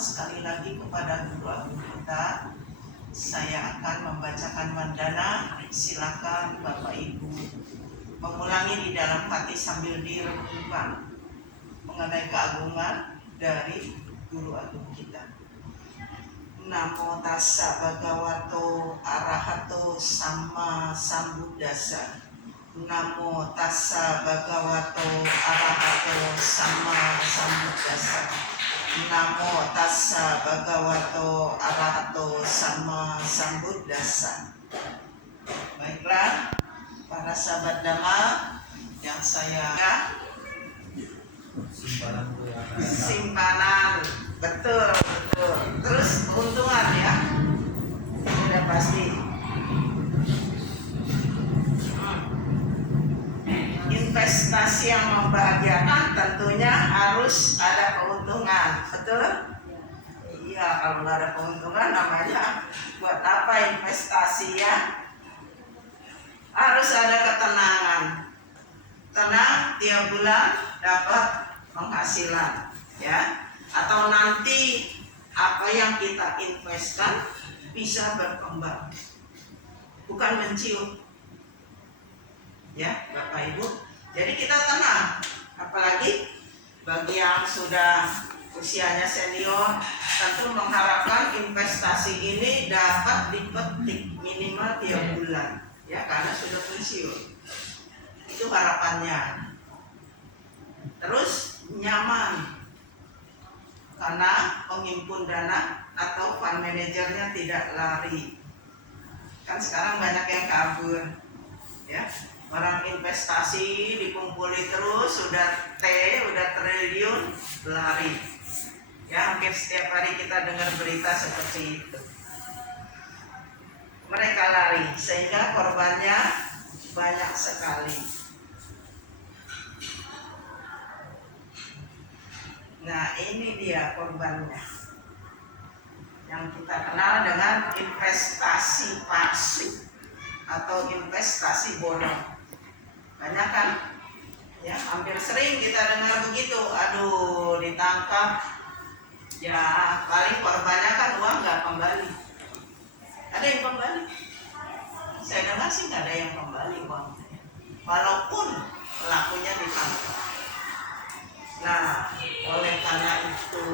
sekali lagi kepada guru agung kita. Saya akan membacakan mandana. Silakan Bapak Ibu mengulangi di dalam hati sambil direnungkan mengenai keagungan dari guru agung kita. Namo tassa bhagavato arahato sama sambuddhassa. Namo tassa bhagavato arahato sama sambuddhassa. Namo tassa bhagavato arahato sama sambuddhassa. Baiklah, para sahabat Dhamma yang saya simpanan, betul. Terus keuntungan ya, sudah pasti. Investasi yang membahagiakan tentunya harus ada keuntungan, betul? Iya, kalau nggak ada keuntungan namanya buat apa investasi ya? Harus ada ketenangan. Tenang, tiap bulan dapat penghasilan, ya. Atau nanti apa yang kita investkan bisa berkembang, bukan mencium. Ya, Bapak Ibu. Jadi kita tenang. Apalagi bagi yang sudah usianya senior, tentu mengharapkan investasi ini dapat dipetik minimal tiap bulan, ya, karena sudah pensiun. Itu harapannya. Terus nyaman, karena pengimpun dana atau fund manajernya tidak lari. Kan sekarang banyak yang kabur, ya. Orang investasi dikumpuli terus, udah triliun, lari. Ya, hampir setiap hari kita dengar berita seperti itu. Mereka lari, sehingga korbannya banyak sekali. Nah, ini dia korbannya, yang kita kenal dengan investasi palsu atau investasi bodong. Banyak kan? Ya, hampir sering kita dengar begitu. Aduh, ditangkap. Ya, paling korbannya kan uang nggak kembali. Ada yang kembali? Saya dengar sih nggak ada yang kembali uangnya. Walaupun pelakunya ditangkap. Nah, oleh karena itu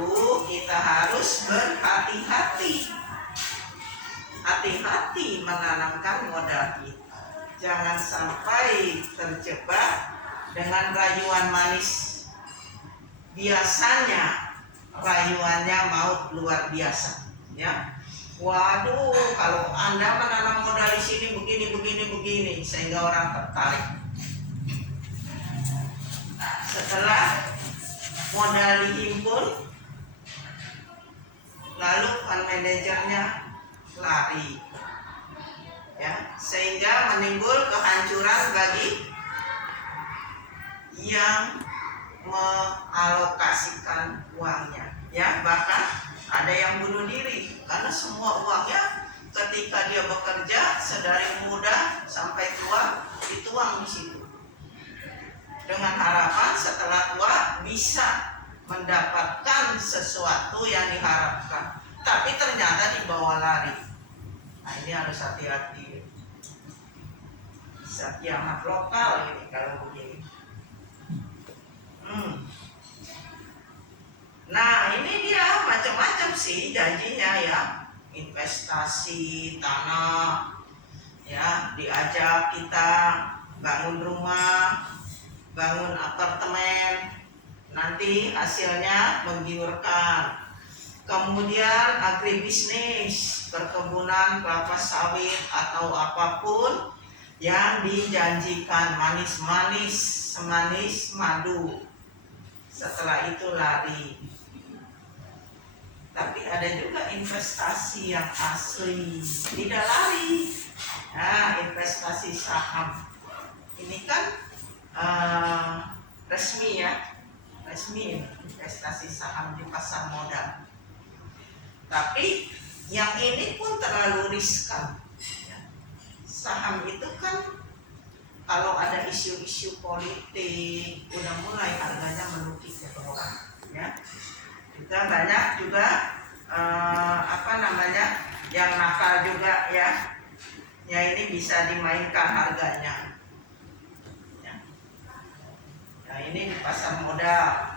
kita harus berhati-hati. Hati-hati menanamkan modal kita. Jangan sampai terjebak dengan rayuan manis. Biasanya rayuannya maut luar biasa, ya. Waduh, kalau Anda menanam modal di sini begini, sehingga orang tertarik. Setelah modal dihimpun, lalu fund manajernya lari, ya, sehingga menimbul kehancuran bagi yang mengalokasikan uangnya, ya. Bahkan ada yang bunuh diri karena semua uangnya ketika dia bekerja sedari muda sampai tua dituang di situ, dengan harapan setelah tua bisa mendapatkan sesuatu yang diharapkan, tapi ternyata dibawa lari. Nah, ini harus hati-hati. Bisa kiamat lokal ini kalau begini. Nah, ini dia macam-macam sih janjinya ya. Investasi tanah, ya, diajak kita bangun rumah, bangun apartemen, nanti hasilnya menggiurkan. Kemudian agribisnis, perkebunan kelapa sawit atau apapun yang dijanjikan manis-manis, semanis madu. Setelah itu lari. Tapi ada juga investasi yang asli, tidak lari. Nah, investasi saham. Ini kan resmi ya, resmi investasi saham di pasar modal. Tapi yang ini pun terlalu riskan. Saham itu kan kalau ada isu-isu politik udah mulai harganya menukik ke bawah, ya. Juga banyak juga yang nakal juga ya. Ya ini bisa dimainkan harganya. Ya, ini di pasar modal.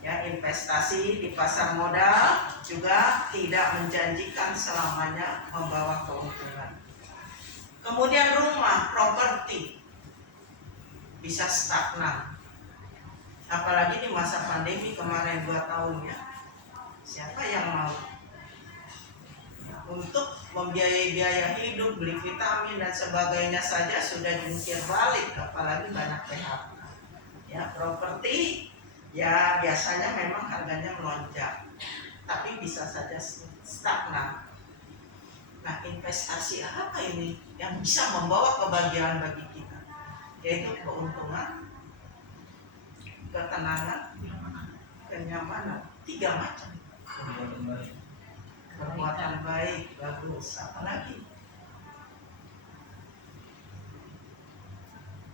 Ya, investasi di pasar modal juga tidak menjanjikan selamanya membawa keuntungan. Kemudian rumah, properti bisa stagnan. Apalagi di masa pandemi kemarin 2 tahun ya. Siapa yang mau untuk membiayai biaya hidup, beli vitamin dan sebagainya saja sudah jungkir balik, apalagi banyak PHK. Ya, properti ya biasanya memang harganya melonjak, tapi bisa saja stagnan. Nah, investasi apa ini yang bisa membawa kebahagiaan bagi kita? Yaitu keuntungan, ketenangan, kenyamanan, 3 macam. Perbuatan baik, bagus. Apalagi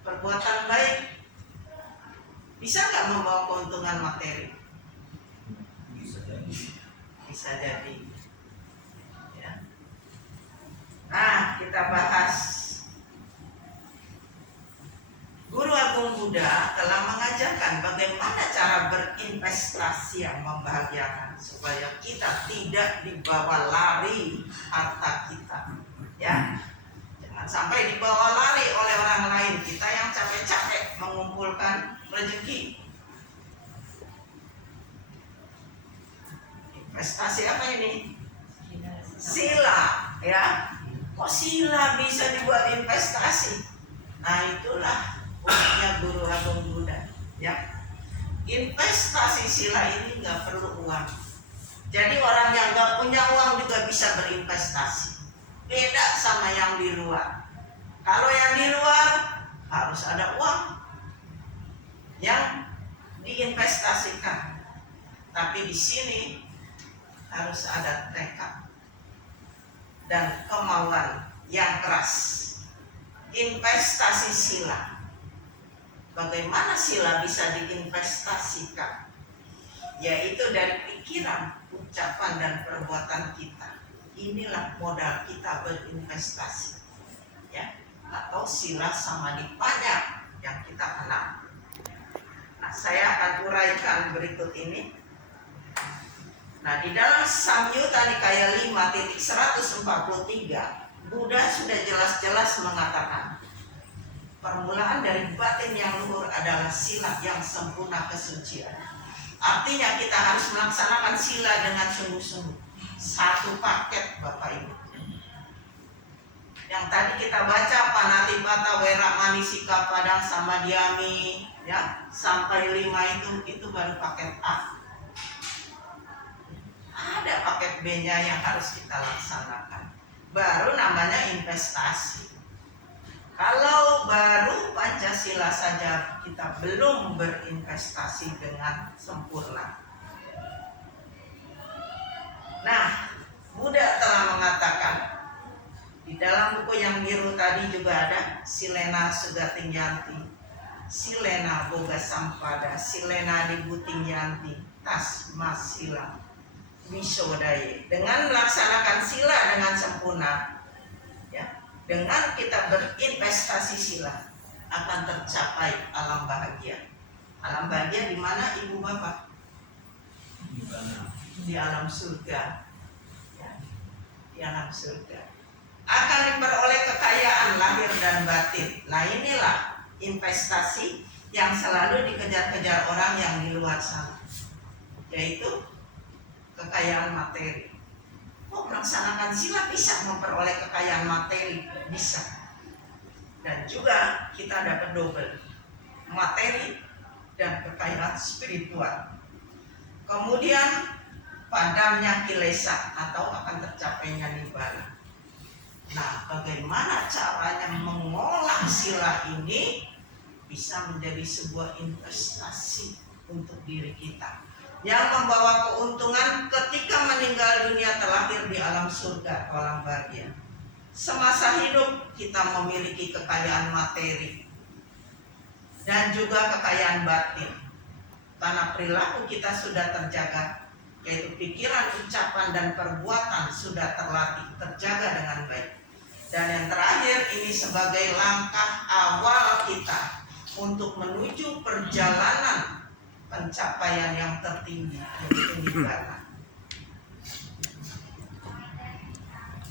perbuatan baik bisa nggak membawa keuntungan materi? Bisa jadi. Ya. Nah, kita bahas. Guru Agung Buddha telah mengajarkan bagaimana cara berinvestasi yang membahagiakan supaya kita tidak dibawa lari harta kita. Ya, jangan sampai dibawa lari oleh orang lain. Kita yang capek-capek mengumpulkan rezeki. Investasi apa ini? Sila, ya. Kok sila bisa dibuat investasi? Nah, itulah uniknya Guru Agung Buddha, ya. Investasi sila ini nggak perlu uang. Jadi orang yang nggak punya uang juga bisa berinvestasi. Beda sama yang di luar. Kalau yang di luar harus ada uang yang diinvestasikan. Tapi di sini harus ada tekad dan kemauan yang keras. Investasi sila. Bagaimana sila bisa diinvestasikan? Yaitu dari pikiran, ucapan, dan perbuatan kita. Inilah modal kita berinvestasi. Ya, atau sila samadhi panya yang kita kenal. Nah, saya akan uraikan berikut ini. Nah, di dalam Samyutta Nikaya 5.143, Buddha sudah jelas-jelas mengatakan permulaan dari batin yang luhur adalah sila yang sempurna kesucian. Artinya kita harus melaksanakan sila dengan sungguh-sungguh. Satu paket Bapak Ibu. Yang tadi kita baca Panatipata, Weramani, Sikapadang, Samadhyami, ya, sampai 5 itu baru paket A. Ada paket B-nya yang harus kita laksanakan. Baru namanya investasi. Kalau baru Pancasila saja kita belum berinvestasi dengan sempurna. Nah, Buddha telah mengatakan di dalam buku yang biru tadi juga ada Silena Sugatingyanti, Silena Boga Sampada, Silena Dibutingyanti, Tasma Sila Wisodaya. Dengan melaksanakan sila dengan sempurna, ya, dengan kita berinvestasi sila akan tercapai alam bahagia. Alam bahagia di mana Ibu Bapak? Di alam surga. Ya, di alam surga. Akan diperoleh kekayaan lahir dan batin. Nah, inilah investasi yang selalu dikejar-kejar orang yang di luar sana, yaitu kekayaan materi. Melaksanakan sila bisa memperoleh kekayaan materi, bisa. Dan juga kita dapat double, materi dan kekayaan spiritual. Kemudian padamnya kilesa atau akan tercapainya nibbana. Nah, bagaimana caranya mengolah sila ini bisa menjadi sebuah investasi untuk diri kita yang membawa keuntungan ketika meninggal dunia terlahir di alam surga, alam bahagia. Semasa hidup kita memiliki kekayaan materi dan juga kekayaan batin. karena perilaku kita sudah terjaga, yaitu pikiran, ucapan, dan perbuatan sudah terlatih, terjaga dengan baik. Dan yang terakhir, ini sebagai langkah awal kita untuk menuju perjalanan pencapaian yang tertinggi, yaitu nirvana.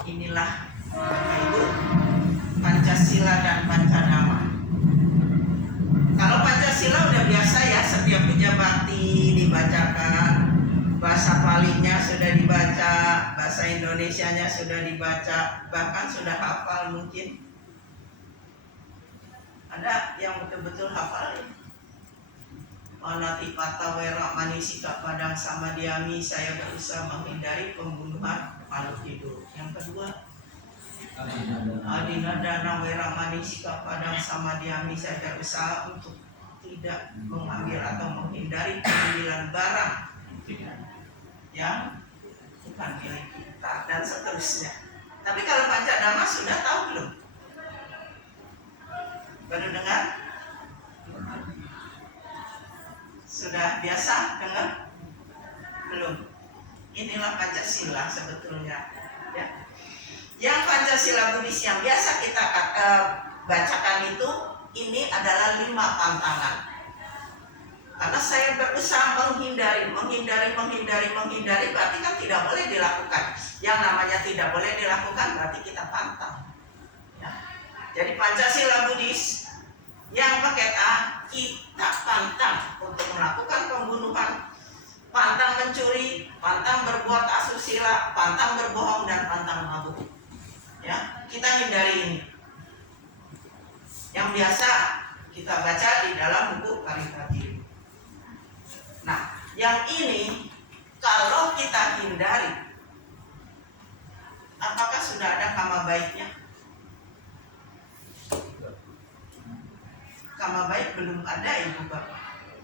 Inilah Ibu Pancasila dan Pancadama. Kalau Pancasila udah biasa ya, setiap puja bakti dibacakan, bahasa Palinya sudah dibaca, bahasa Indonesianya sudah dibaca, bahkan sudah hafal mungkin. Ada yang betul-betul hafal. Manati pata wera manisika padang samadiami, saya berusaha menghindari pembunuhan makhluk hidup. Yang kedua, adina dana wera manisika padang samadiami, saya berusaha untuk tidak mengambil atau menghindari pengambilan barang yang bukan milik kita, dan seterusnya. Tapi kalau Pancadama sudah tahu belum? Baru dengar? Sudah biasa dengar? Belum. Inilah Pancasila sebetulnya, ya. Yang Pancasila Buddhis yang biasa kita bacakan itu, ini adalah 5 pantangan. Karena saya berusaha menghindari, berarti kan tidak boleh dilakukan. Yang namanya tidak boleh dilakukan berarti kita pantang. Ya. Jadi Pancasila Buddhis yang paket A, kita pantang untuk melakukan pembunuhan, pantang mencuri, pantang berbuat asusila, pantang berbohong, dan pantang mabuk. Ya, kita hindari ini. Yang biasa kita baca di dalam buku Paritaji. Nah, yang ini kalau kita hindari, apakah sudah ada kama baiknya? Kama baik belum ada, Ibu Bapak,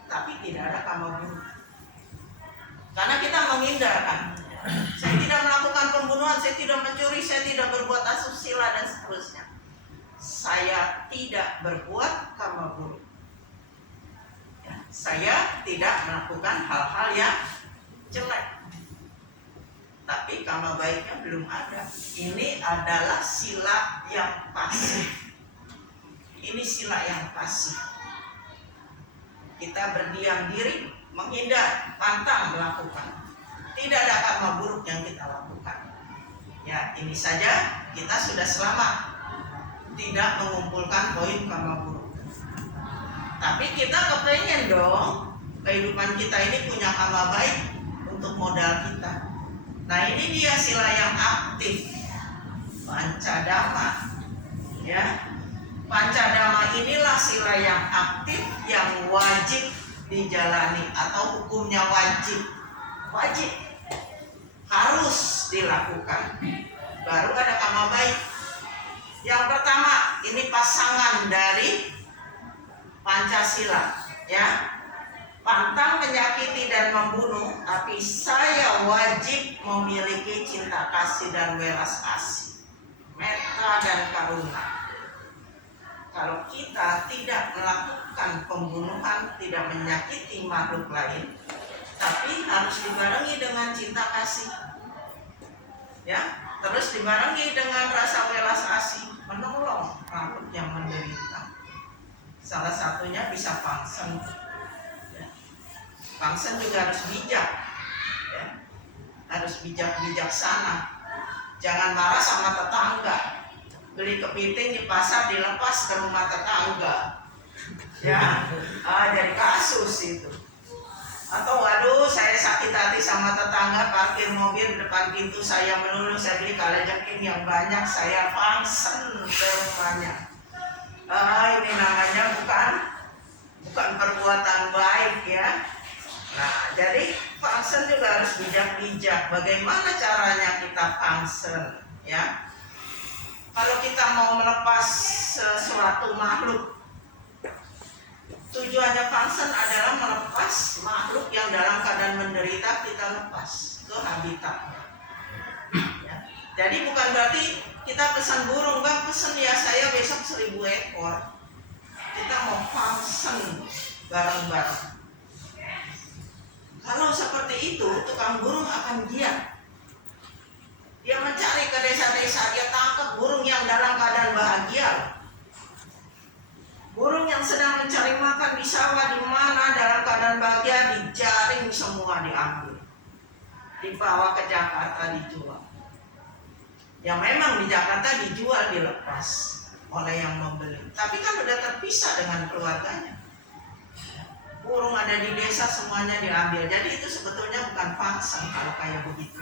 tapi tidak ada kama buruk. Karena kita menghindarkan. Saya tidak melakukan pembunuhan, saya tidak mencuri, saya tidak berbuat asusila, dan seterusnya. Saya tidak berbuat kama buruk. Ya, saya tidak melakukan hal-hal yang jelek. Tapi kama baiknya belum ada. Ini adalah sila yang pasif. Ini sila yang pasif. Kita berdiam diri, menghindar, pantang melakukan. Tidak ada kama buruk yang kita lakukan. Ya, ini saja kita sudah selamat. Tidak mengumpulkan poin kama buruk. Tapi kita kepengen dong kehidupan kita ini punya kama baik untuk modal kita. Nah, ini dia sila yang aktif, Pancadama. Ya, Pancadama inilah sila yang aktif, yang wajib dijalani, atau hukumnya wajib, harus dilakukan. Baru ada kama baik. Yang pertama, ini pasangan dari Pancasila, ya. Pantang menyakiti dan membunuh, tapi saya wajib memiliki cinta kasih dan welas asih, metta dan karuna. Kalau kita tidak melakukan pembunuhan, tidak menyakiti makhluk lain, tapi harus dibarengi dengan cinta kasih, ya, terus dibarengi dengan rasa welas asih, menolong makhluk yang menderita. Salah satunya bisa pangsen. Pangsen juga harus bijak, ya. Harus bijaksana. Jangan marah sama tetangga. Beli kepiting di pasar dilepas ke rumah tetangga, ya, jadi kasus itu. Atau waduh, saya sakit hati sama tetangga, parkir mobil di depan pintu saya melulu, saya beli kalejaking yang banyak, saya pangsen ke rumahnya. Ini namanya bukan perbuatan baik, ya. Nah, jadi pangsen juga harus bijak-bijak. Bagaimana caranya kita pangsen, ya? Kalau kita mau melepas sesuatu makhluk, tujuannya pangsen adalah melepas makhluk yang dalam keadaan menderita, kita lepas ke habitatnya. Ya. Jadi bukan berarti kita pesan burung, Bang, pesen ya saya besok 1000 ekor. Kita mau pangsen bareng-bareng. Kalau seperti itu, tukang burung akan giat. Dia mencari ke desa-desa, dia tangkap burung yang dalam keadaan bahagia. Burung yang sedang mencari makan di sawah di mana dalam keadaan bahagia, dijaring semua, diambil, dibawa ke Jakarta, dijual. Ya memang di Jakarta dijual, dilepas oleh yang membeli. Tapi kan udah terpisah dengan keluarganya. Burung ada di desa semuanya diambil. Jadi itu sebetulnya bukan fangsen kalau kayak begitu.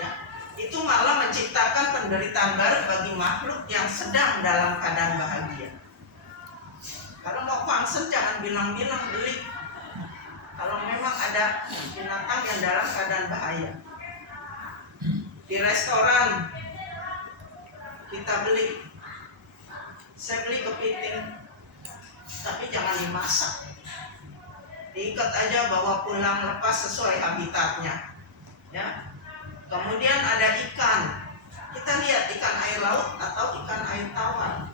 Ya, itu malah menciptakan penderitaan baru bagi makhluk yang sedang dalam keadaan bahagia. Kalau mau fangsen jangan bilang-bilang beli. Kalau memang ada binatang yang dalam keadaan bahaya. Di restoran kita beli. Saya beli kepiting, tapi jangan dimasak. Diikat aja, bawa pulang, lepas sesuai habitatnya. Ya. Kemudian ada ikan. Kita lihat ikan air laut atau ikan air tawar.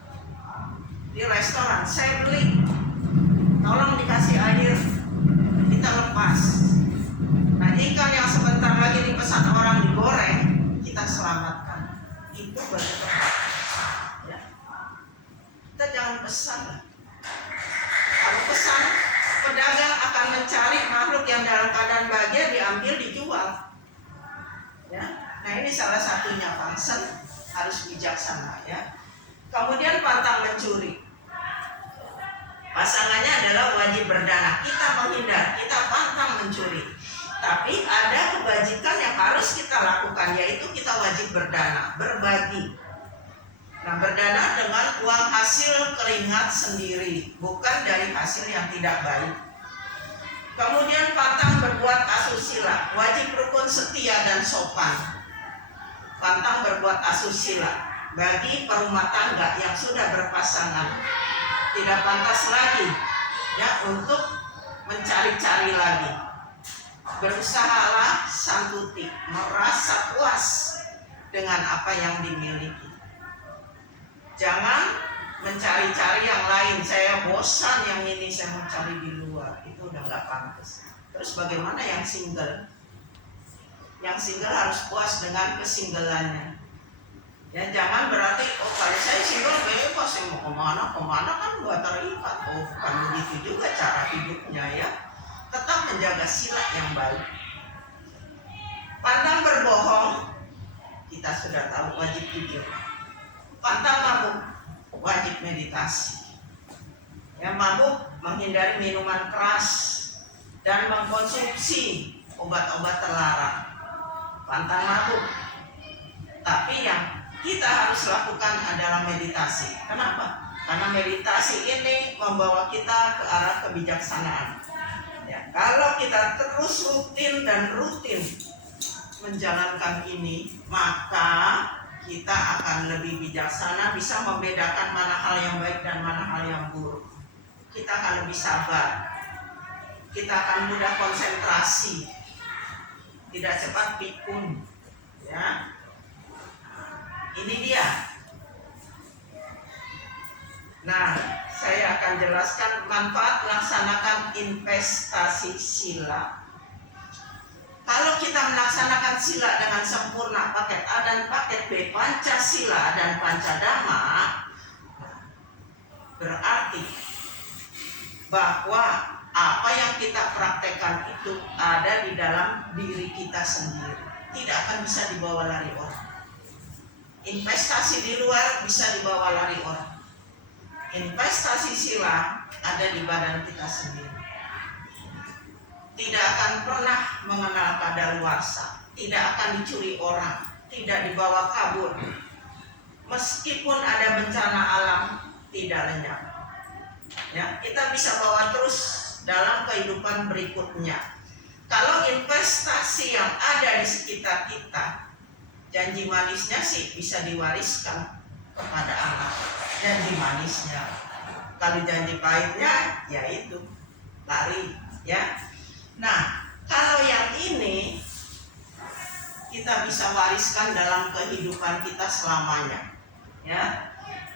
Di restoran saya beli, tolong dikasih air, kita lepas. Nah, ikan yang sebentar lagi dipesan orang digoreng, kita selamatkan. Itu baru tepat. Ya. Kita jangan pesan. Kalau pesan, pedagang akan mencari makhluk yang dalam keadaan bahagia, diambil, dijual. Ya. Nah, ini salah satunya fangsen, harus bijaksana ya. Kemudian pantang mencuri. Pasangannya adalah wajib berdana. Kita menghindar, kita pantang mencuri. Tapi ada kebajikan yang harus kita lakukan, yaitu kita wajib berdana, berbagi. Nah, berdana dengan uang hasil keringat sendiri, bukan dari hasil yang tidak baik. Kemudian pantang berbuat asusila, wajib rukun, setia dan sopan. Pantang berbuat asusila bagi perumah tangga yang sudah berpasangan, tidak pantas lagi ya untuk mencari-cari lagi. Berusahalah santuti, merasa puas dengan apa yang dimiliki. Jangan mencari-cari yang lain. Saya bosan yang ini, saya mau cari di luar. Itu udah nggak pantas. Terus bagaimana yang single? Yang single harus puas dengan kesinggelannya. Ya jangan berarti kalau saya single bebas, saya mau kemana kan nggak terikat. Bukan begitu juga cara hidupnya ya. Tetap menjaga sila yang baik. Pantang berbohong, kita sudah tahu, wajib jujur. Pantang mabuk, wajib meditasi. Ya, mabuk menghindari minuman keras dan mengkonsumsi obat-obat terlarang. Pantang mabuk. Tapi yang kita harus lakukan adalah meditasi. Kenapa? Karena meditasi ini membawa kita ke arah kebijaksanaan. Ya, kalau kita terus rutin menjalankan ini, maka kita akan lebih bijaksana, bisa membedakan mana hal yang baik dan mana hal yang buruk. Kita akan lebih sabar. Kita akan mudah konsentrasi, tidak cepat pikun. Ya, ini dia. Nah, saya akan jelaskan manfaat melaksanakan investasi sila. Kalau kita melaksanakan sila dengan sempurna, paket A dan paket B, Pancasila dan Pancadhamma, berarti bahwa apa yang kita praktekkan itu ada di dalam diri kita sendiri, tidak akan bisa dibawa lari orang. Investasi di luar bisa dibawa lari orang. Investasi sila ada di badan kita sendiri. Tidak akan pernah mengenal kadaluarsa, tidak akan dicuri orang, tidak dibawa kabur. Meskipun ada bencana alam, tidak lenyap. Ya, kita bisa bawa terus dalam kehidupan berikutnya. Kalau investasi yang ada di sekitar kita, janji manisnya sih bisa diwariskan kepada anak. Janji manisnya. Kalau janji pahitnya, ya itu lari, ya. Nah, kalau yang ini kita bisa wariskan dalam kehidupan kita selamanya, ya.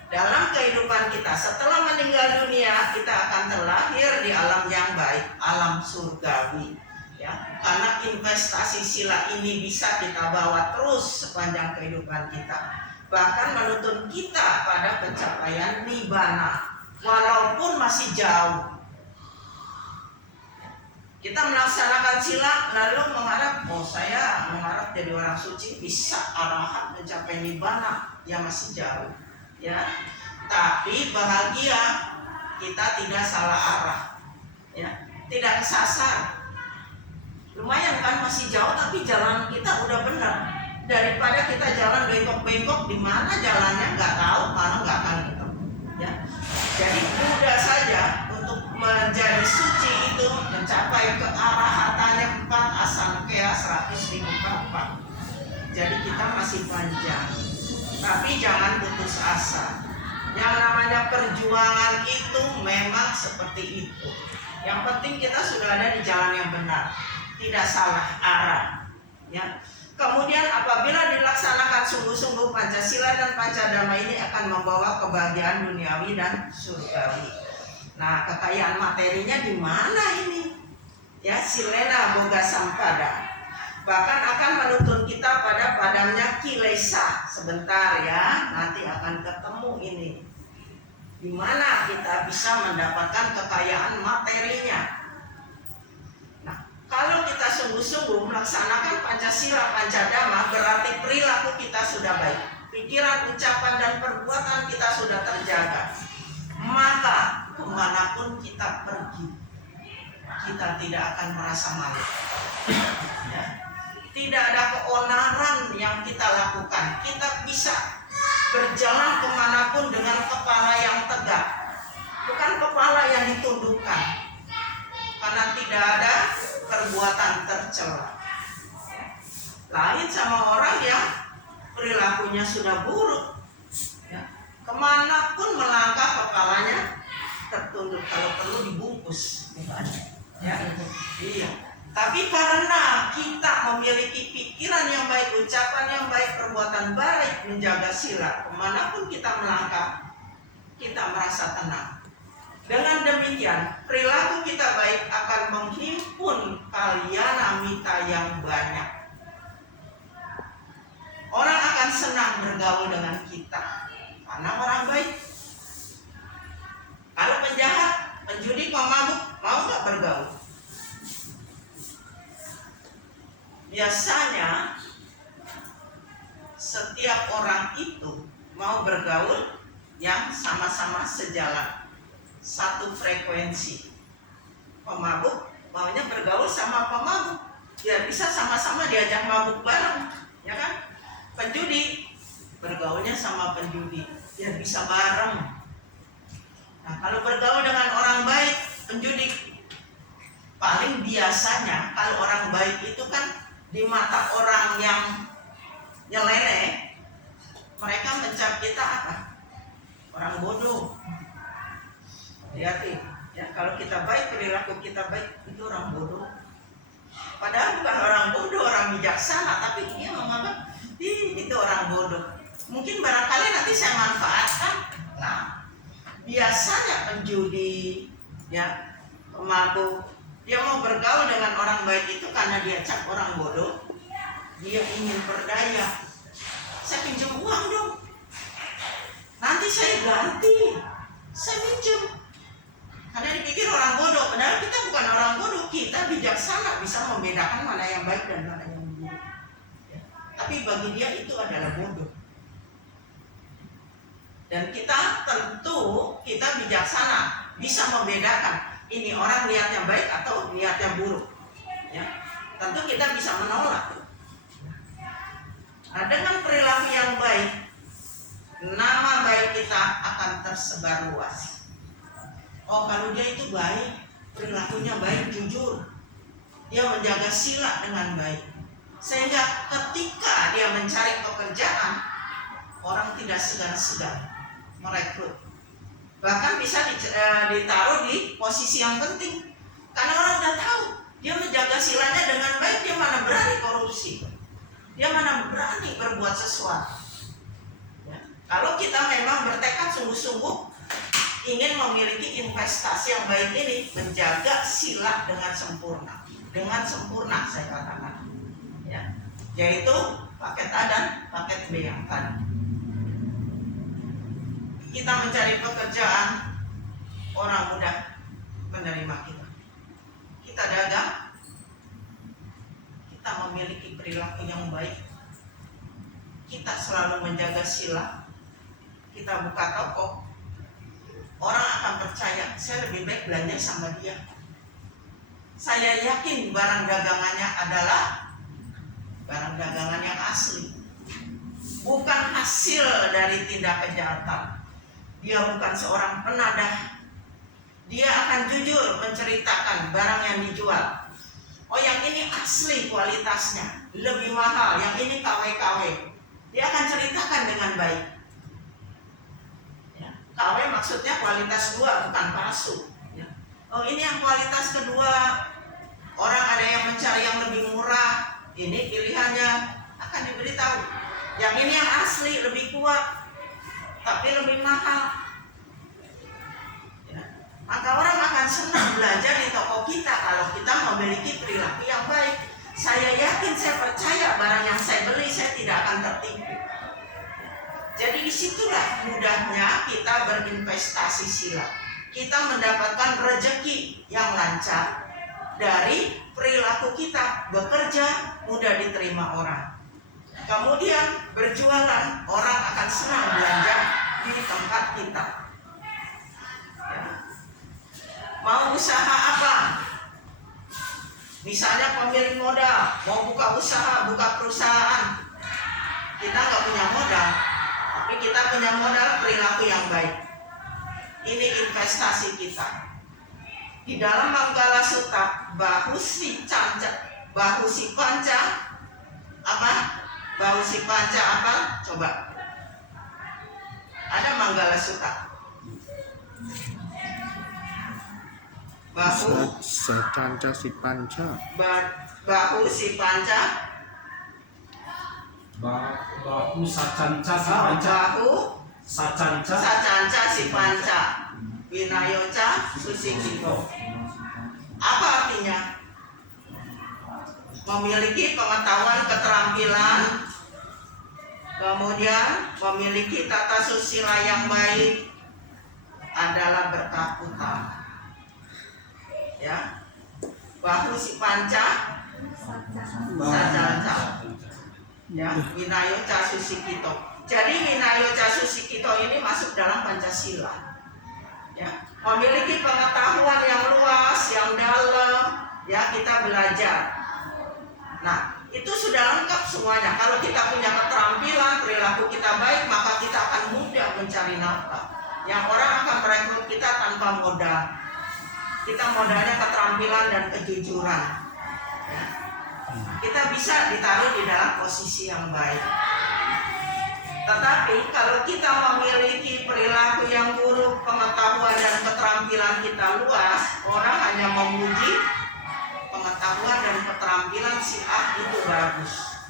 Dalam kehidupan kita setelah meninggal dunia, kita akan terlahir di alam yang baik, alam surgawi, ya. karena investasi sila ini bisa kita bawa terus sepanjang kehidupan kita, bahkan menuntun kita pada pencapaian nibbana walaupun masih jauh. Kita melaksanakan sila lalu mengharap, oh saya mengharap jadi orang suci, bisa arahat mencapai nibbana, ya masih jauh ya. Tapi bahagia kita tidak salah arah ya, tidak kesasar. Lumayan kan, masih jauh tapi jalan kita udah benar, daripada kita jalan bengkok-bengkok, di mana jalannya nggak tahu, malah nggak akan ketemu ya. Jadi mudah saja untuk menjadi suci itu, mencapai ke arahatannya 4 asangkaya 100.000 kapa. Jadi kita masih panjang, tapi jangan putus asa. Yang namanya perjuangan itu memang seperti itu. Yang penting kita sudah ada di jalan yang benar, tidak salah arah ya. Kemudian apabila dilaksanakan sungguh-sungguh, Pancasila dan Pancadharma ini akan membawa kebahagiaan duniawi dan surgawi. Nah, kekayaan materinya di mana ini? Ya, silena boga sampada. Bahkan akan menuntun kita pada padamnya kilesa. Sebentar ya, nanti akan ketemu ini. Di mana kita bisa mendapatkan kekayaan materinya. Kalau kita sungguh-sungguh melaksanakan Pancasila, Pancadharma, berarti perilaku kita sudah baik, pikiran, ucapan, dan perbuatan kita sudah terjaga. Maka kemanapun kita pergi, kita tidak akan merasa malu ya. Tidak ada keonaran yang kita lakukan. Kita bisa berjalan kemanapun dengan kepala yang tegak, bukan kepala yang ditundukkan, karena tidak ada perbuatan tercela. Lain sama orang yang perilakunya sudah buruk ya. Kemanapun melangkah kepalanya tertunduk, kalau perlu dibungkus ya. Iya. Tapi karena kita memiliki pikiran yang baik, ucapan yang baik, perbuatan baik, menjaga sila, kemanapun kita melangkah, kita merasa tenang. Dengan demikian, perilaku kita baik akan menghimpun kalyana mita yang banyak. Orang akan senang bergaul dengan kita karena orang baik. Kalau penjahat, penjudi, pemabuk, mau nggak bergaul? Biasanya setiap orang itu mau bergaul yang sama-sama sejalan, satu frekuensi. Pemabuk maunya bergaul sama pemabuk, biar bisa sama-sama diajak mabuk bareng, ya kan? Penjudi bergaulnya sama penjudi, biar bisa bareng. Nah, kalau bergaul dengan orang baik, penjudi, paling biasanya kalau orang baik itu kan di mata orang yang nyeleleh, mereka mencap kita apa? Orang bodoh. Hati-hati ya, kalau kita baik, perilaku kita baik, itu orang bodoh. Padahal bukan orang bodoh, orang bijaksana, tapi dia menganggap itu orang bodoh. Mungkin barangkali nanti saya manfaatkan. Nah, biasanya penjudi ya, pemabuk, dia mau bergaul dengan orang baik itu karena dia cap orang bodoh, dia ingin berdaya. Saya pinjam uang dong, nanti saya ganti, saya pinjam. Karena dipikir orang bodoh, padahal kita bukan orang bodoh, kita bijaksana, bisa membedakan mana yang baik dan mana yang buruk. Ya. Tapi bagi dia itu adalah bodoh. Dan kita tentu, kita bijaksana, bisa membedakan ini orang niatnya baik atau niatnya buruk. Ya. Tentu kita bisa menolak. Nah, dengan perilaku yang baik, nama baik kita akan tersebar luas. Oh, kalau dia itu baik, perilakunya baik, jujur, dia menjaga sila dengan baik, sehingga ketika dia mencari pekerjaan, orang tidak segan-segan merekrut, bahkan bisa ditaruh di posisi yang penting, karena orang udah tahu dia menjaga silanya dengan baik. Dia mana berani korupsi, dia mana berani berbuat sesuatu ya. Kalau kita memang bertekad sungguh-sungguh ingin memiliki investasi yang baik ini, menjaga sila dengan sempurna, dengan sempurna, saya katakan, ya, yaitu paket A dan paket B yang tadi. Kita mencari pekerjaan, orang mudah menerima kita. Kita dagang, kita memiliki perilaku yang baik, kita selalu menjaga sila, kita buka toko, orang akan percaya, saya lebih baik belanja sama dia. Saya yakin barang dagangannya adalah barang dagangan yang asli, bukan hasil dari tindak kejahatan. Dia bukan seorang penadah. Dia akan jujur menceritakan barang yang dijual. Oh, yang ini asli kualitasnya, lebih mahal, yang ini KW-KW. Dia akan ceritakan dengan baik. Ya, KW maksudnya kualitas 2, bukan palsu. Ya. Oh, ini yang kualitas kedua. Orang ada yang mencari yang lebih murah, ini pilihannya, akan diberitahu. Yang ini yang asli, lebih kuat, tapi lebih mahal. Ya. Maka orang akan senang belanja di toko kita kalau kita memiliki perilaku yang baik. Saya yakin, saya percaya barang yang saya beli saya tidak akan tertipu. Jadi disitulah mudahnya kita berinvestasi sila. Kita mendapatkan rezeki yang lancar dari perilaku kita, bekerja mudah diterima orang. Kemudian berjualan, orang akan senang belanja di tempat kita. Ya. Mau usaha apa? Misalnya pemilik modal mau buka usaha, buka perusahaan. Kita nggak punya modal, tapi kita punya modal perilaku yang baik. Ini investasi kita. Di dalam Manggala Sutta, bahu si panca apa? Bahu si panca apa? Coba. Ada Manggala Sutta. Bahu sacanca si panca. Bahu si panca. Bahu sacanca si panca. Bahu sacanca si panca. Winayoca susikito. Apa artinya? Memiliki pengetahuan, keterampilan, kemudian memiliki tata susila yang baik adalah berkah utama. Ya, bahu si panca, sacanca. Ya, winayoca susikito. Jadi winayoca susikito ini masuk dalam Pancasila. Ya, memiliki pengetahuan yang luas, yang dalam, ya, kita belajar. Nah, itu sudah lengkap semuanya. Kalau kita punya keterampilan, perilaku kita baik, maka kita akan mudah mencari nafkah. Yang orang akan merekrut kita tanpa modal. Kita modalnya keterampilan dan kejujuran. Ya. Kita bisa ditaruh di dalam posisi yang baik. Tetapi kalau kita memiliki perilaku yang buruk, pengetahuan dan keterampilan kita luas, orang hanya memuji pengetahuan dan keterampilan si A itu bagus,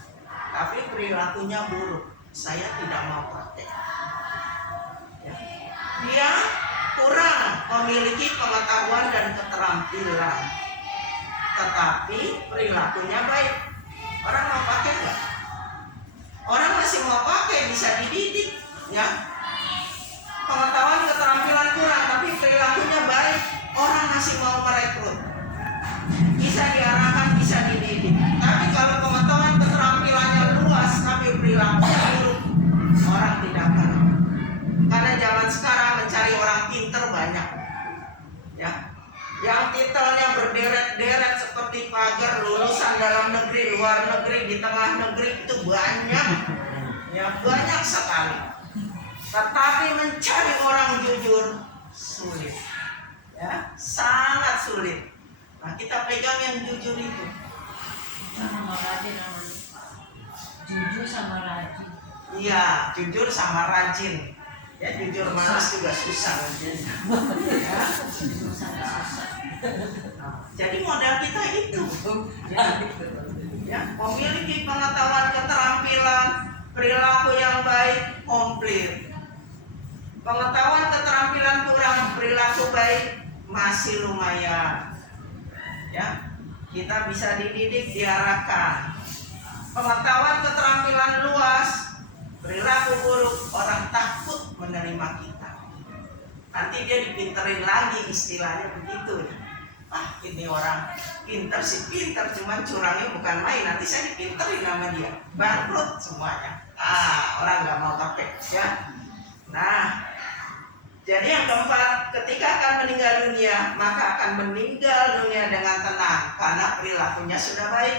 tapi perilakunya buruk, saya tidak mau pakai. Ya. Dia kurang memiliki pengetahuan dan keterampilan, tetapi perilakunya baik. Orang mau pakai nggak? Orang masih mau pakai, bisa dididik, ya. Pengetahuan keterampilan kurang, tapi perilakunya baik, orang masih mau merekrut. Bisa diarahkan, bisa dididik. Tapi kalau pengetahuan keterampilannya luas, tapi perilakunya buruk, orang tidak akan. Karena zaman sekarang mencari orang pinter banyak, ya. Yang titelnya berderet-deret seperti pagar, lulusan dalam negeri, luar negeri, di tengah negeri itu banyak, ya, banyak sekali. Tetapi mencari orang jujur sulit, ya, sangat sulit. Nah, kita pegang yang jujur itu. Sama rajin namanya. Jujur sama rajin. Iya, jujur sama rajin. Ya, jujur malas juga susah. Ya. Jadi modal kita itu. Ya, memiliki pengetahuan, keterampilan, perilaku yang baik, komplit. Pengetahuan, keterampilan kurang, perilaku baik, masih lumayan. Ya, kita bisa dididik, diarahkan. Pengetahuan, keterampilan luas, perilaku buruk, orang takut menerima kita. Nanti dia dipinterin lagi, istilahnya begitu. Ah, ini orang pinter sih pinter, cuman curangnya bukan main. Nanti saya dipinterin sama dia, bangkrut semuanya. Orang nggak mau pakai ya. Nah, jadi yang keempat, ketika akan meninggal dunia, maka akan meninggal dunia dengan tenang karena perilakunya sudah baik.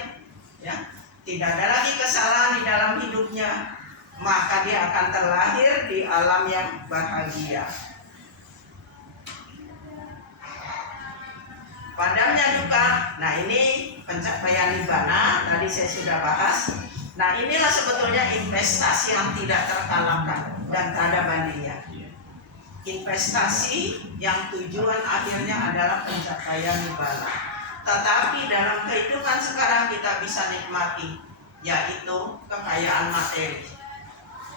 Ya, tidak ada lagi kesalahan di dalam hidupnya, maka dia akan terlahir di alam yang bahagia. Padamnya duka. Nah, ini pencapaian nibbana tadi saya sudah bahas. Nah, inilah sebetulnya investasi yang tidak terkalahkan dan tak ada bandingnya. Investasi yang tujuan akhirnya adalah pencapaian nibbana. Tetapi dalam kehidupan sekarang kita bisa nikmati, yaitu kekayaan materi.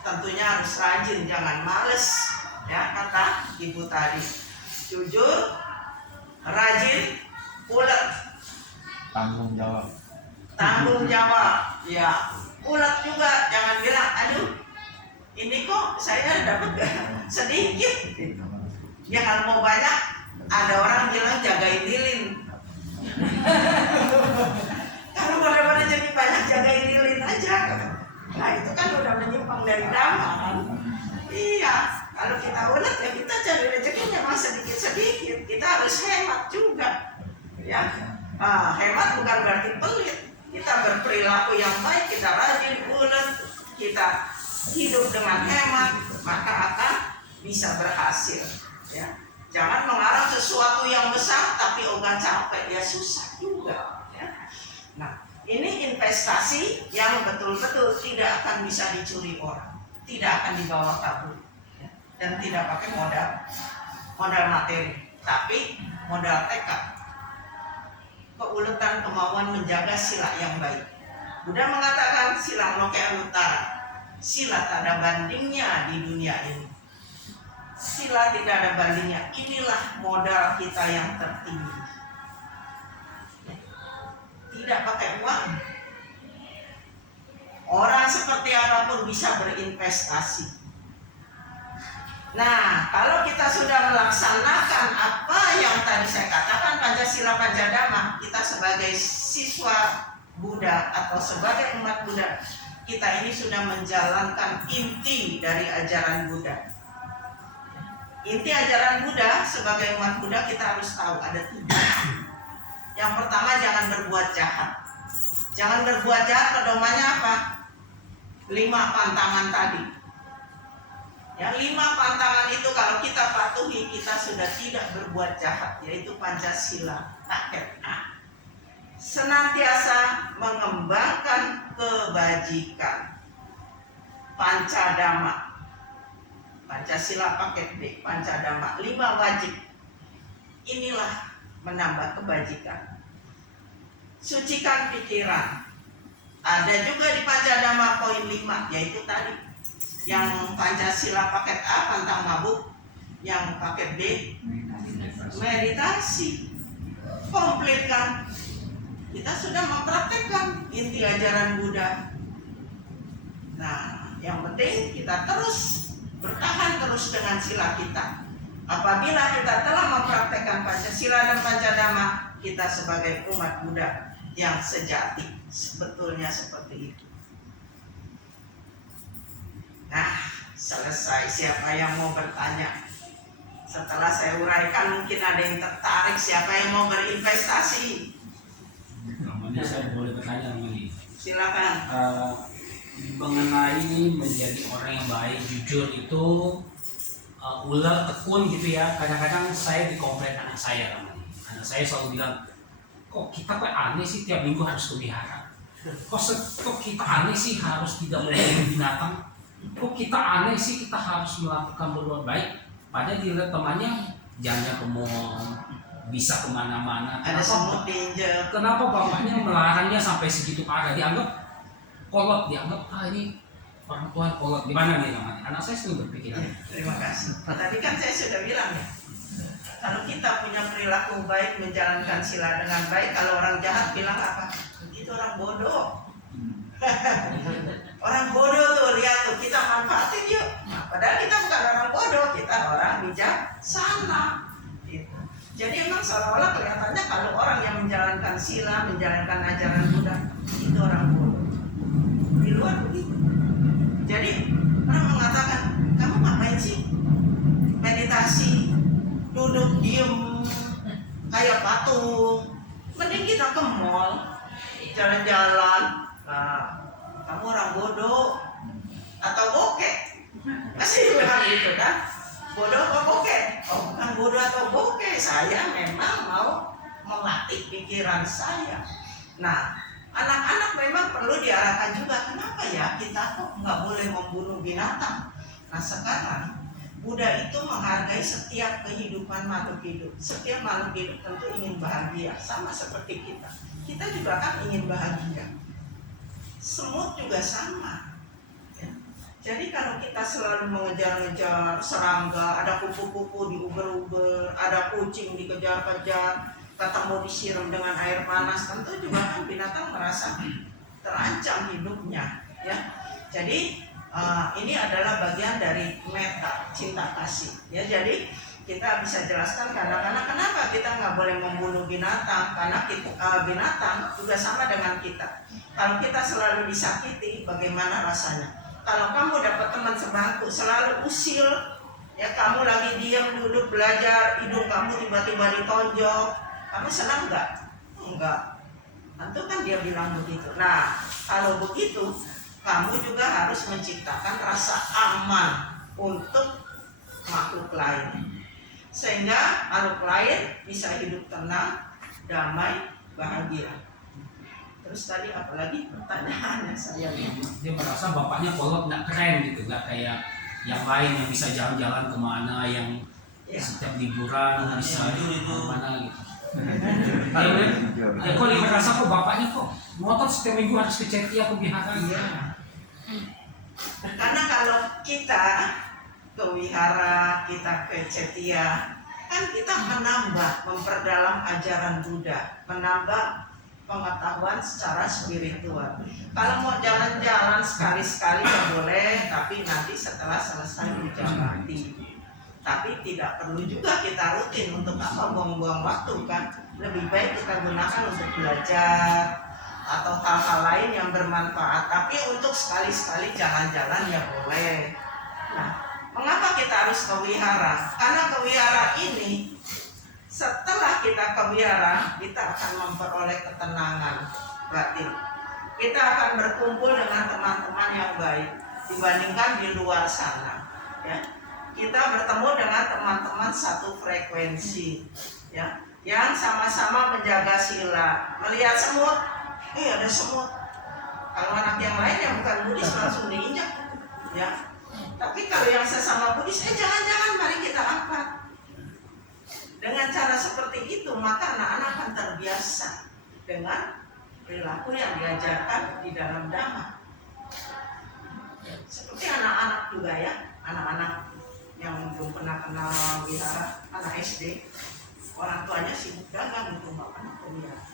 Tentunya harus rajin, jangan males. Ya, kata ibu tadi. Jujur, rajin, ulet, Tanggung jawab. tanggung jawab, ya, ulet juga. Jangan bilang, aduh, ini kok saya dapat sedikit. Ya kalau mau banyak, ada orang bilang jagain lilin. Kalau pada jadi banyak, jagain lilin aja. Nah, itu kan udah menyimpang dari dhamma kan. Iya, kalau kita ulet ya kita cari rezekinya memang sedikit-sedikit. Kita harus hemat juga. Ya, hemat bukan berarti pelit. Kita berperilaku yang baik, kita rajin, ulet, kita hidup dengan hemat, maka akan bisa berhasil. Ya, jangan mengarang sesuatu yang besar tapi ogah capek, ya susah juga. Ya. Nah, ini investasi yang betul-betul tidak akan bisa dicuri orang, tidak akan dibawa kabur, ya. Dan tidak pakai modal materi, tapi modal tekad. Keuletan, kemauan menjaga sila yang baik. Buddha mengatakan sila loke anutara, sila tak ada bandingnya di dunia ini. Sila tidak ada bandingnya. Inilah modal kita yang tertinggi. Tidak pakai uang. Orang seperti apapun bisa berinvestasi. Nah, kalau kita sudah melaksanakan apa yang tadi saya katakan, Pancasila Panjadhamma, kita sebagai siswa Buddha atau sebagai umat Buddha, kita ini sudah menjalankan inti dari ajaran Buddha. Inti ajaran Buddha sebagai umat Buddha kita harus tahu ada 3. Yang pertama, jangan berbuat jahat. Jangan berbuat jahat, pedomannya apa? 5 pantangan tadi. Yang 5 pantangan itu kalau kita patuhi, kita sudah tidak berbuat jahat, yaitu Pancasila paket A. Senantiasa mengembangkan kebajikan. Pancadhamma. Pancasila paket B, Pancadhamma, 5 wajib. Inilah menambah kebajikan. Sucikan pikiran. Ada juga di Pancadhamma poin 5, yaitu tadi yang Pancasila paket A, pantang mabuk. Yang paket B, meditasi. Komplit kan? Kita sudah mempraktekkan inti ajaran Buddha. Nah, yang penting kita terus bertahan terus dengan sila kita. Apabila kita telah mempraktekkan Pancasila dan Pancadhamma, kita sebagai umat Buddha yang sejati sebetulnya seperti itu. Nah, selesai. Siapa yang mau bertanya? Setelah saya uraikan, mungkin ada yang tertarik. Siapa yang mau berinvestasi? Namanya saya boleh bertanya Mali. Silakan. Mengenai menjadi orang yang baik, jujur itu ular tekun gitu ya. Kadang-kadang saya di komplain anak saya, anak saya selalu bilang, kok kita kok aneh sih tiap minggu harus ke wihara? Kok kita aneh sih harus tidak membunuh binatang? Kok kita aneh sih kita harus melakukan berbuat baik? Padahal dilihat temannya jalannya ke mall, bisa kemana-mana. Ada semut diinjek. Kenapa bapaknya melarangnya sampai segitu parah? Dianggap kolot, dianggap ini orang tua kolot. Gimana nih namanya? Anak saya selalu berpikiran. Terima kasih. Tadi kan saya sudah bilang ya, Kalau kita punya perilaku baik, menjalankan sila dengan baik, kalau orang jahat bilang apa? Itu orang bodoh. Orang bodoh tuh, lihat tuh, kita manfaatin yuk. Nah, padahal kita bukan orang bodoh, kita orang bijaksana. Gitu. Jadi emang seolah-olah kelihatannya kalau orang yang menjalankan sila, menjalankan ajaran Buddha, itu orang bodoh. Di luar begitu. Jadi orang mengatakan, kamu ngapain sih? Meditasi, duduk diem, kayak patung. Mending kita ke mall, jalan-jalan. Nah, kamu orang bodoh atau bokeh? Masih bilang gitu kan? Bodoh atau bokeh? Oh, bukan bodoh atau bokeh. Saya memang mau melatih pikiran saya. Nah, anak-anak memang perlu diarahkan juga. Kenapa ya kita kok nggak boleh membunuh binatang? Nah, sekarang Buddha itu menghargai setiap kehidupan makhluk hidup. Setiap makhluk hidup tentu ingin bahagia, sama seperti kita. Kita juga kan ingin bahagia. Semut juga sama. Ya. Jadi kalau kita selalu mengejar-ngejar serangga, ada kupu-kupu diuber-uber, ada kucing dikejar-kejar, ketemu disiram dengan air panas, tentu juga kan binatang merasa terancam hidupnya. Ya. Jadi ini adalah bagian dari meta cinta kasih. Ya, jadi kita bisa jelaskan karena kenapa kita nggak boleh membunuh binatang, karena binatang juga sama dengan kita. Kalau kita selalu disakiti, bagaimana rasanya? Kalau kamu dapat teman sebangku selalu usil, ya kamu lagi diam duduk belajar, hidung kamu tiba-tiba ditonjok, kamu senang nggak? Enggak. Tentu kan dia bilang begitu. Nah, kalau begitu, kamu juga harus menciptakan rasa aman untuk makhluk lain, sehingga makhluk lain bisa hidup tenang, damai, bahagia. Terus tadi apalagi pertanyaannya saya? Dia merasa bapaknya kolot nggak keren gitu, nggak kayak yang lain yang bisa jalan-jalan kemana, yang setiap liburan bisa kemana gitu. Ya kok dia merasa kok bapaknya kok motor setiap minggu harus ke Cetia ke wihara. Iya. Karena kalau kita ke wihara, kita ke Cetia, kan kita menambah, memperdalam ajaran Buddha, menambah pengetahuan secara spiritual. Kalau mau jalan-jalan sekali-sekali ya boleh, tapi nanti setelah selesai menjalani. Tapi tidak perlu juga kita rutin, untuk apa buang-buang waktu kan? Lebih baik kita gunakan untuk belajar atau hal-hal lain yang bermanfaat. Tapi untuk sekali-sekali jalan-jalan ya boleh. Nah, mengapa kita harus ke wihara? Karena ke wihara ini, setelah kita ke wihara, kita akan memperoleh ketenangan batin. Kita akan berkumpul dengan teman-teman yang baik dibandingkan di luar sana. Ya. Kita bertemu dengan teman-teman satu frekuensi, ya, yang sama-sama menjaga sila. Melihat semut, ada semut. Kalau anak yang lain yang bukan Buddhis langsung diinjak, ya. Tapi kalau yang sesama Buddhis, jangan-jangan mari kita angkat. Dengan cara seperti itu, maka anak-anak akan terbiasa dengan perilaku yang diajarkan di dalam Dhamma. Seperti anak-anak juga ya, anak-anak yang belum pernah kenal wihara, anak SD, orang tuanya sibuk dagang untuk bapaknya ke wihara.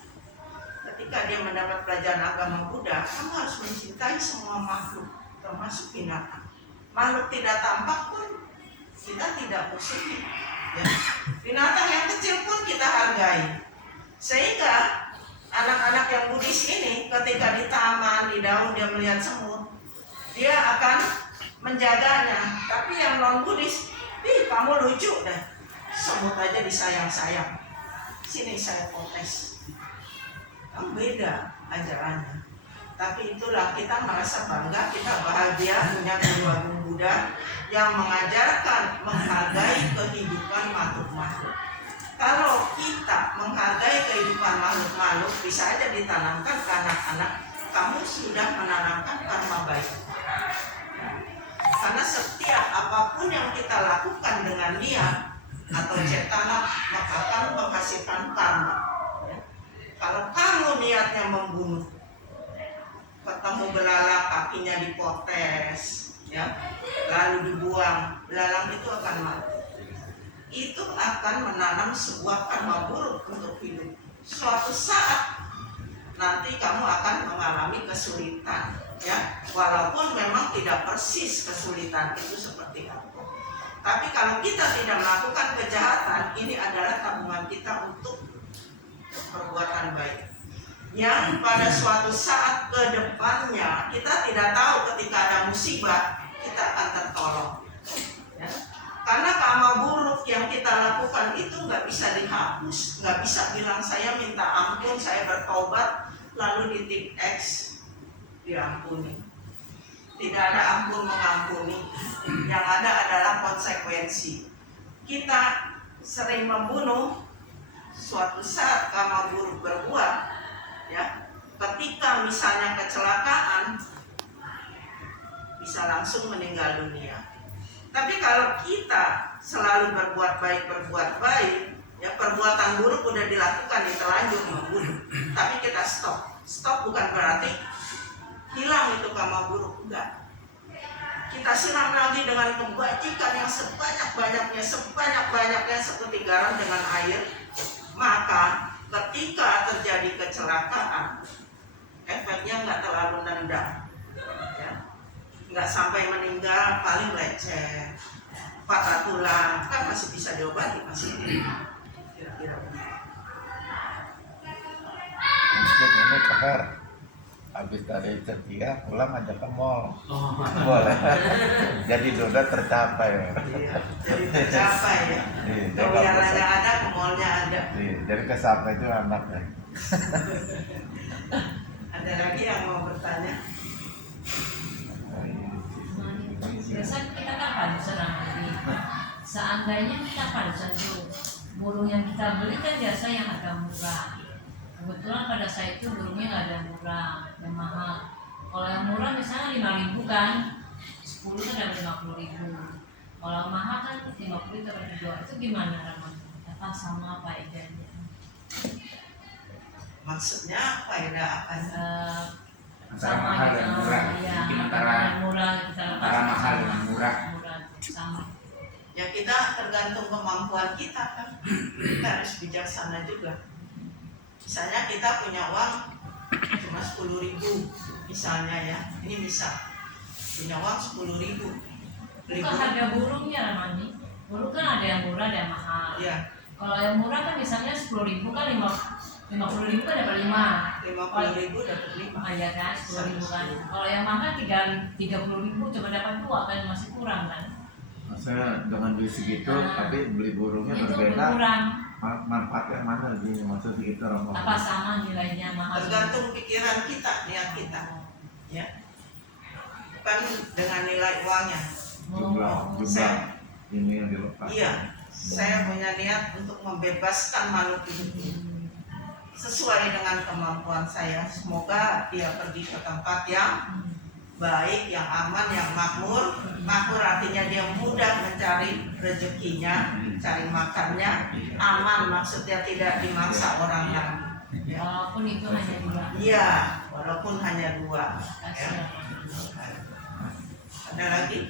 Ketika dia mendapat pelajaran agama Buddha, kamu harus mencintai semua makhluk, termasuk binatang. Makhluk tidak tampak pun kita tidak musuhi. Ya. Binatang yang kecil pun kita hargai. Sehingga anak-anak yang Buddhis ini ketika di taman, di daun dia melihat semut, dia akan menjaganya. Tapi yang non Buddhis, kamu lucu deh, semut aja disayang-sayang, sini saya protes. Kan beda ajarannya. Tapi itulah kita merasa bangga, kita bahagia punya Guru Agung Buddha yang mengajarkan menghargai kehidupan makhluk-makhluk. Kalau kita menghargai kehidupan makhluk-makhluk, bisa aja ditanamkan ke anak-anak, kamu sudah menanamkan karma baik. Karena setiap apapun yang kita lakukan dengan niat atau cetana, maka akan menghasilkan karma. Kalau kamu niatnya membunuh, ketemu belalang kakinya dipotes, ya, lalu dibuang, belalang itu akan mati. itu akan menanam sebuah karma buruk untuk hidup. Suatu saat nanti kamu akan mengalami kesulitan, ya, walaupun memang tidak persis kesulitan itu seperti apa. Tapi kalau kita tidak melakukan kejahatan, ini adalah tabungan kita untuk perbuatan baik, yang pada suatu saat ke depannya kita tidak tahu, ketika ada musibah kita akan tertolong, ya. Karena karma buruk yang kita lakukan itu nggak bisa dihapus, nggak bisa bilang saya minta ampun, saya bertobat, lalu di titik X diampuni. Tidak ada ampun mengampuni. Yang ada adalah konsekuensi. Kita sering membunuh, suatu saat karma buruk berbuah, ya. Ketika misalnya kecelakaan, bisa langsung meninggal dunia. Tapi kalau kita selalu berbuat baik, ya, perbuatan buruk udah dilakukan, ditelanjur membunuh, tapi kita stop. Stop bukan berarti hilang itu karma buruk, enggak. Kita siram lagi dengan kebajikan yang sebanyak-banyaknya seperti garam dengan air. Maka ketika terjadi kecelakaan, efeknya nggak terlalu nendang, ya. Nggak sampai meninggal, paling lecet, patah tulang, kan masih bisa diobati, masih kira-kira begitu. Ini kehar. Habis dari Cetia pulang aja ke mall. Oh, Boleh. Jadi Doda tercapai. Iya, jadi tercapai, ya. Iya, Kewiyalannya ada, ke mallnya ada. Iya, jadi kesampai itu anaknya. Ada lagi yang mau bertanya? Biasanya kita kan padusan lagi. Seandainya kita padusan tuh, burung yang kita beli kan biasa yang agak murah. Kebetulan pada saat itu burungnya nggak ada murah, yang mahal. Kalau yang murah misalnya 5.000 kan, 10 kan ada 50.000. Kalau yang mahal kan 50 itu ada 2. Itu gimana Rahman? Apa sama apa idenya? Maksudnya faedah akan Antara mahal dan murah. Ya, Mungkin antara murah kita antara mahal dengan murah. sama. ya kita tergantung kemampuan kita kan. Kita harus bijaksana juga. Misalnya kita punya uang cuma 10.000 misalnya, ya. Ini bisa punya uang 10.000. Beli Bukan harga burungnya Ramani. Burung kan ada yang murah, ada yang mahal. ya, Kalau yang murah kan misalnya 10.000 kan 50.000 kan dapat 5. 50.000 dapat 5. Ah ya kan 10.000 kan. Kalau yang mahal 30.000 cuma dapat 2 kan, masih kurang kan. Maksudnya dengan duit segitu, tapi beli burungnya Itu berbeda. kurang. Manfaatnya mana sih? Maksudnya gitu orang Apa sama nilainya mahal? Tergantung pikiran kita, niat kita, ya. Bukan dengan nilai uangnya. jumlah ini yang dilepas. Iya, saya punya niat untuk membebaskan makhluk hidup ini sesuai dengan kemampuan saya. Semoga dia pergi ke tempat yang baik, yang aman, yang makmur. Makmur artinya dia mudah mencari rezekinya, cari makannya. Aman maksudnya tidak dimangsa orang lain, ya. Walaupun itu hanya 2. Iya, walaupun hanya 2, ya. Kasihan. Ada lagi?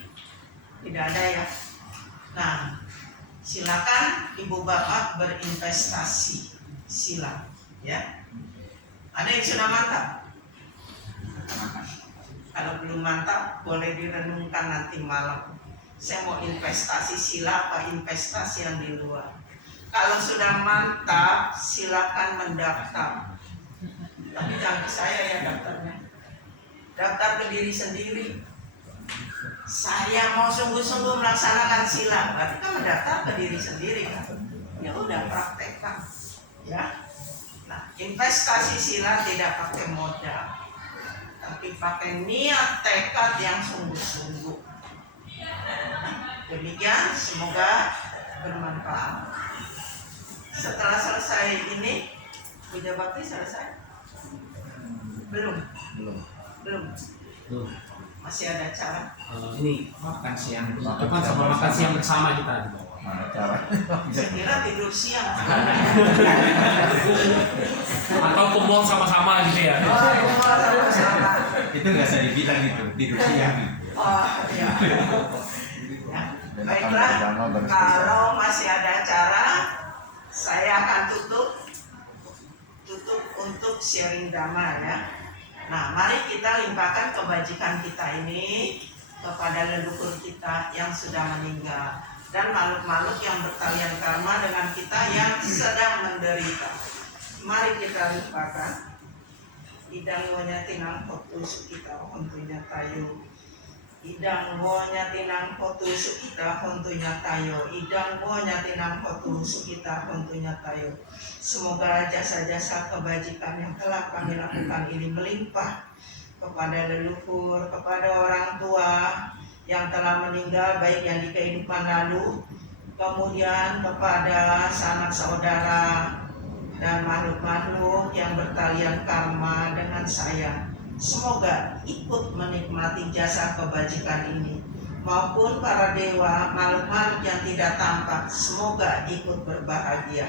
Tidak ada, ya. Nah, silakan ibu bapak berinvestasi, sila, ya. Ada yang sudah mantap? Kalau belum mantap boleh direnungkan nanti malam. Saya mau investasi sila apa investasi yang di luar. Kalau sudah mantap silakan mendaftar. Tapi jangan ke saya ya daftarnya. Daftar ke diri sendiri. Saya mau sungguh-sungguh melaksanakan sila, berarti kan mendaftar ke diri sendiri kan. Ya udah praktekkan, ya. Nah, investasi sila tidak pakai modal, tapi pakai niat tekad yang sungguh-sungguh. Demikian, semoga bermanfaat. Setelah selesai ini, Puja Bakti selesai? Belum. Tuh, Masih ada cara. ini makan siang, depan sama makan siang bersama kita di bawah. Mana cara? Saya kira tidur siang. Atau ke mall sama-sama gitu ya. Oh, sama-sama. Itu nggak usah dibilang gitu, tidur siang. Oh, iya. Ya. Baiklah, kalau masih ada acara, saya akan tutup untuk sharing dhamma ya. Nah, mari kita limpahkan kebajikan kita ini kepada leluhur kita yang sudah meninggal dan makhluk-makhluk yang bertalian karma dengan kita yang sedang menderita. Mari kita limpahkan. Idang wonya tinang hotu sukita hontunya tayo. Idang wonya tinang hotu sukita hontunya tayo. Idang wonya tinang hotu sukita hontunya tayo. Semoga jasa-jasa kebajikan yang telah kami lakukan ini melimpah kepada leluhur, kepada orang tua yang telah meninggal baik yang di kehidupan lalu, kemudian kepada sanak saudara dan makhluk-makhluk yang bertalian karma dengan saya. Semoga ikut menikmati jasa kebajikan ini, maupun para dewa, makhluk-makhluk yang tidak tampak, semoga ikut berbahagia.